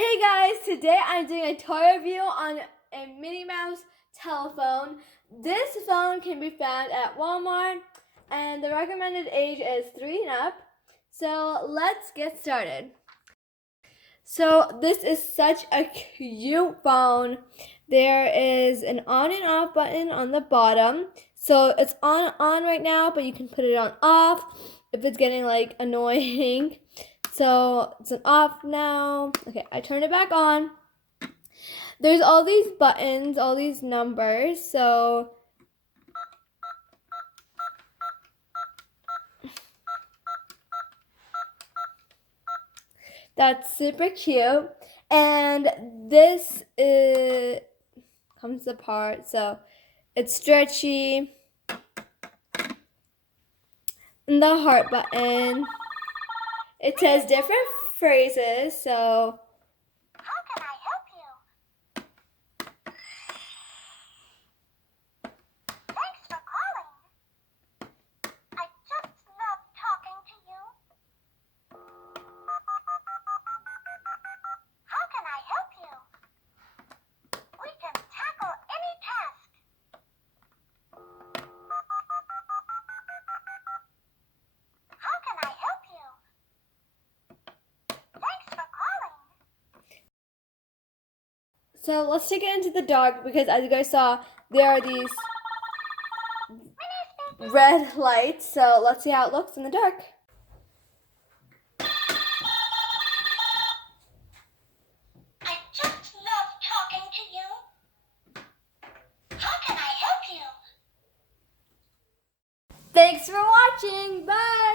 Hey guys, today I'm doing a toy review on a Minnie Mouse telephone. This phone can be found at Walmart and the recommended age is 3 and up. So let's get started. So this is such a cute phone. There is an on and off button on the bottom. So it's on right now, but you can put it on off if it's getting like annoying. So it's an off now. Okay, I turn it back on. There's all these buttons, all these numbers. So that's super cute. And this comes apart. So it's stretchy. And the heart button. It says different phrases. So how can I help you? Thanks for calling. I just love talking to you. How can I help you? We can tackle any task. How can I help you? Thanks for calling. So let's take it into the dark because as you guys saw, there are these red lights. So let's see how it looks in the dark. I just love talking to you. How can I help you? Thanks for watching. Bye.